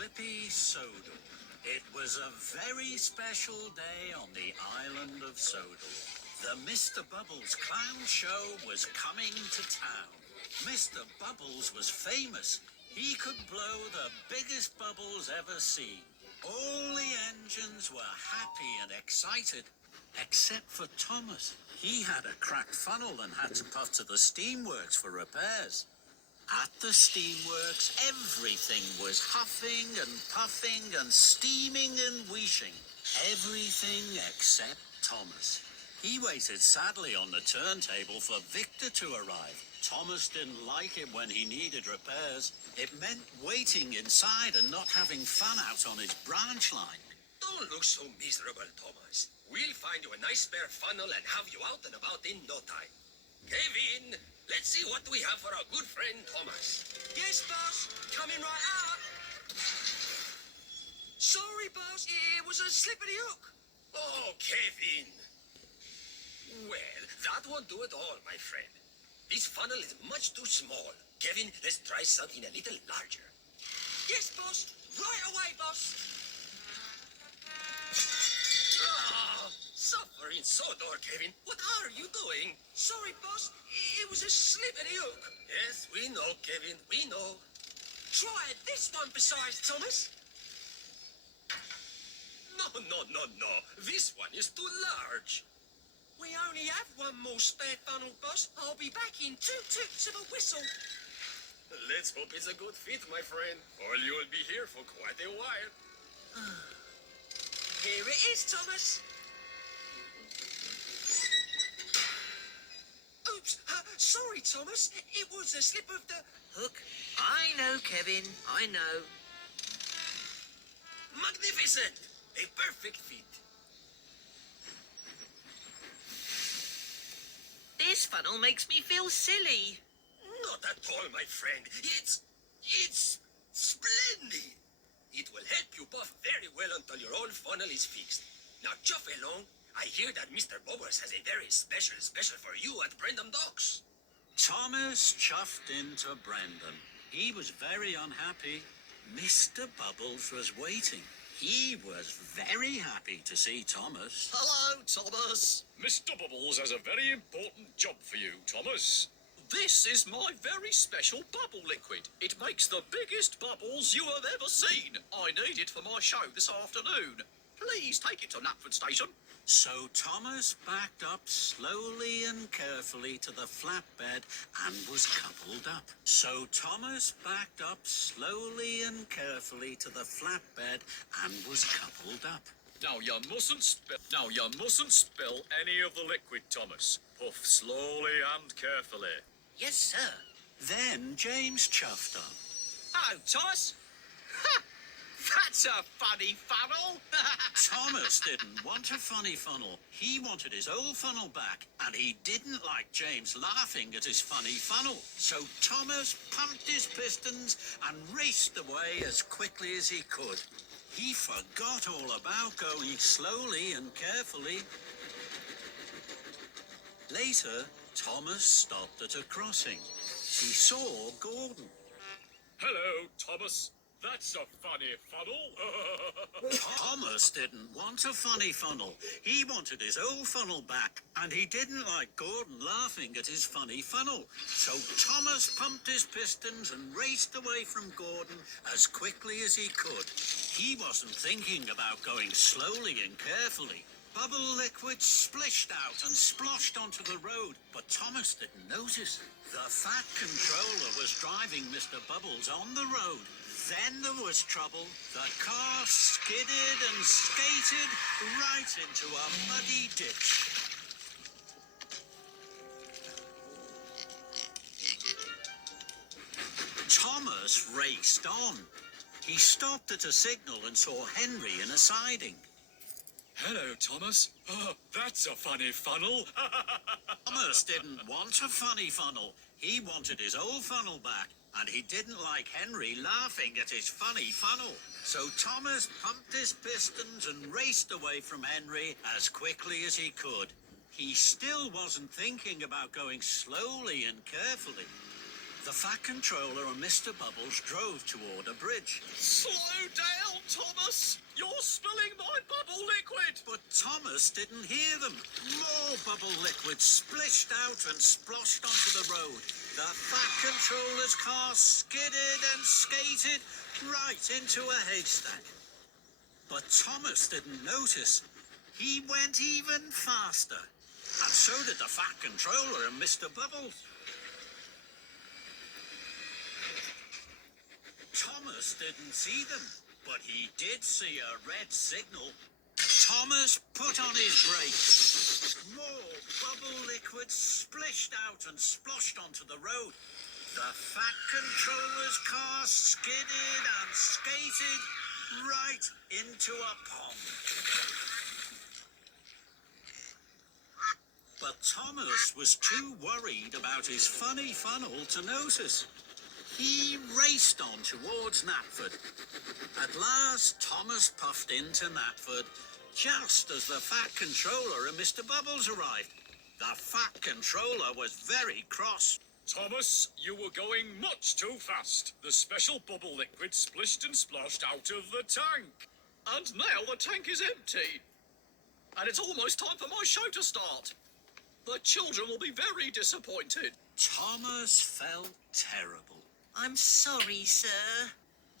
slippy sodor. It was a very special day on the island of Sodor. The Mr. Bubbles clown show was coming to town. Mr. Bubbles was famous. He could blow the biggest bubbles ever seen. All the engines were happy and excited, except for Thomas. He had a cracked funnel and had to puff to the steamworks for repairs. At the steamworks, everything was huffing and puffing and steaming and wheeshing. Everything except Thomas. He waited sadly on the turntable for Victor to arrive. Thomas didn't like it when he needed repairs. It meant waiting inside and not having fun out on his branch line. Don't look so miserable, Thomas. We'll find you a nice spare funnel and have you out and about in no time. Kevin, let's see what we have for our good friend Thomas. Yes, boss. Coming right up. Sorry, boss. It was a slip of the hook. Oh, Kevin. Well, that won't do at all, my friend. This funnel is much too small. Kevin, let's try something a little larger. Yes, boss. Right away, boss. Suffering sodor, Kevin. What are you doing? Sorry, boss. It was a slip of the hook. Yes, we know, Kevin. We know. Try this one besides, Thomas. No. This one is too large. We only have one more spare funnel, boss. I'll be back in 2 toots of a whistle. Let's hope it's a good fit, my friend, or you'll be here for quite a while. Here it is, Thomas. Oops. Sorry, Thomas. It was a slip of the Hook. I know, Kevin. I know. Magnificent! A perfect fit. This funnel makes me feel silly. Not at all, my friend. It's splendid. It will help you puff very well until your old funnel is fixed. Now, chuff along. I hear that Mr. Bubbles has a very special for you at Brendam Docks. Thomas chuffed into Brendan. He was very unhappy. Mr. Bubbles was waiting. He was very happy to see Thomas. Hello, Thomas. Mr. Bubbles has a very important job for you, Thomas. This is my very special bubble liquid. It makes the biggest bubbles you have ever seen. I need it for my show this afternoon. Please take it to Knapford Station. So Thomas backed up slowly and carefully to the flatbed and was coupled up. Now you mustn't spill any of the liquid, Thomas. Puff slowly and carefully. Yes, sir. Then James chuffed up. Oh, Thomas. Ha! That's a funny funnel. Thomas didn't want a funny funnel. He wanted his old funnel back, and he didn't like James laughing at his funny funnel. So Thomas pumped his pistons and raced away as quickly as he could. He forgot all about going slowly and carefully. Later, Thomas stopped at a crossing. He saw Gordon. Hello, Thomas. That's a funny funnel. Thomas didn't want a funny funnel. He wanted his old funnel back, and he didn't like Gordon laughing at his funny funnel. So Thomas pumped his pistons and raced away from Gordon as quickly as he could. He wasn't thinking about going slowly and carefully. Bubble liquid splished out and sploshed onto the road, but Thomas didn't notice. The fat controller was driving Mr. Bubbles on the road. Then there was trouble. The car skidded and skated right into a muddy ditch. Thomas raced on. He stopped at a signal and saw Henry in a siding. Hello, Thomas. Oh, that's a funny funnel. Thomas didn't want a funny funnel. He wanted his old funnel back, and he didn't like Henry laughing at his funny funnel. So Thomas pumped his pistons and raced away from Henry as quickly as he could. He still wasn't thinking about going slowly and carefully. The Fat Controller and Mr. Bubbles drove toward a bridge. Slow down, Thomas! You're spilling my bubble liquid! But Thomas didn't hear them. More bubble liquid splished out and sploshed onto the road. The Fat Controller's car skidded and skated right into a haystack. But Thomas didn't notice. He went even faster. And so did the Fat Controller and Mr. Bubbles. Thomas didn't see them, but he did see a red signal. Thomas put on his brakes. More bubble liquid splished out and sploshed onto the road. The Fat Controller's car skidded and skated right into a pond. But Thomas was too worried about his funny funnel to notice. He raced on towards Knapford. At last, Thomas puffed into Knapford just as the Fat Controller and Mr. Bubbles arrived. The Fat Controller was very cross. Thomas, you were going much too fast. The special bubble liquid splished and splashed out of the tank. And now the tank is empty. And it's almost time for my show to start. The children will be very disappointed. Thomas felt terrible. I'm sorry, sir.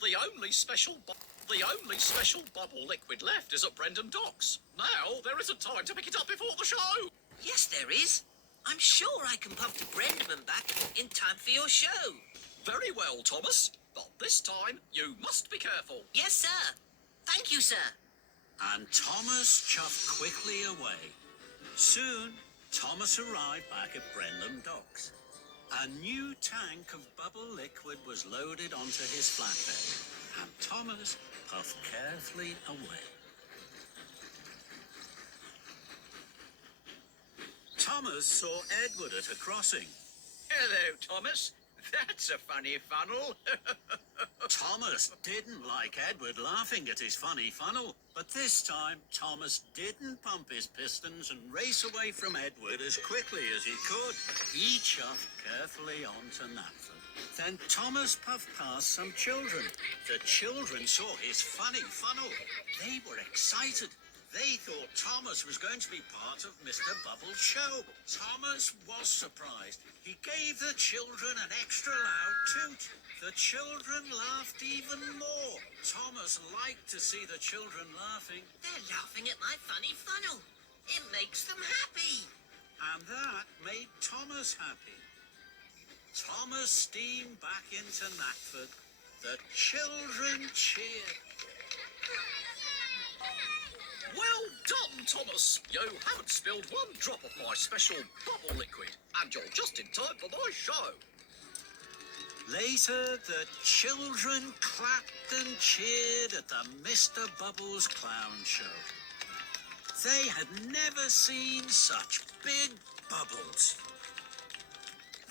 The only special bubble liquid left is at Brendam Docks. Now there isn't time to pick it up before the show. Yes, there is. I'm sure I can pump to Brendam and back in time for your show. Very well, Thomas. But this time you must be careful. Yes, sir. Thank you, sir. And Thomas chuffed quickly away. Soon, Thomas arrived back at Brendam Docks. A new tank of bubble liquid was loaded onto his flatbed, and Thomas puffed carefully away. Thomas saw Edward at a crossing. Hello, Thomas. That's a funny funnel. Thomas didn't like Edward laughing at his funny funnel, but this time Thomas didn't pump his pistons and race away from Edward as quickly as he could. He chuffed carefully onto Knapford. Then Thomas puffed past some children. The children saw his funny funnel. They were excited. They thought Thomas was going to be part of Mr. Bubble's show. Thomas was surprised. He gave the children an extra loud toot. The children laughed even more. Thomas liked to see the children laughing. They're laughing at my funny funnel. It makes them happy. And that made Thomas happy. Thomas steamed back into Knapford. The children cheered. Well done, Thomas. You haven't spilled one drop of my special bubble liquid, and you're just in time for my show. Later, the children clapped and cheered at the Mr. Bubbles Clown Show. They had never seen such big bubbles.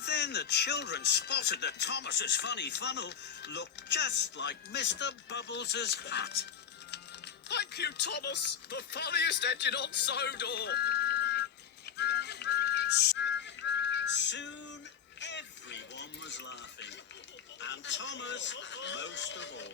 Then the children spotted that Thomas's funny funnel looked just like Mr. Bubbles' hat. Thank you, Thomas. The funniest engine on Sodor. Soon, everyone was laughing, and Thomas most of all.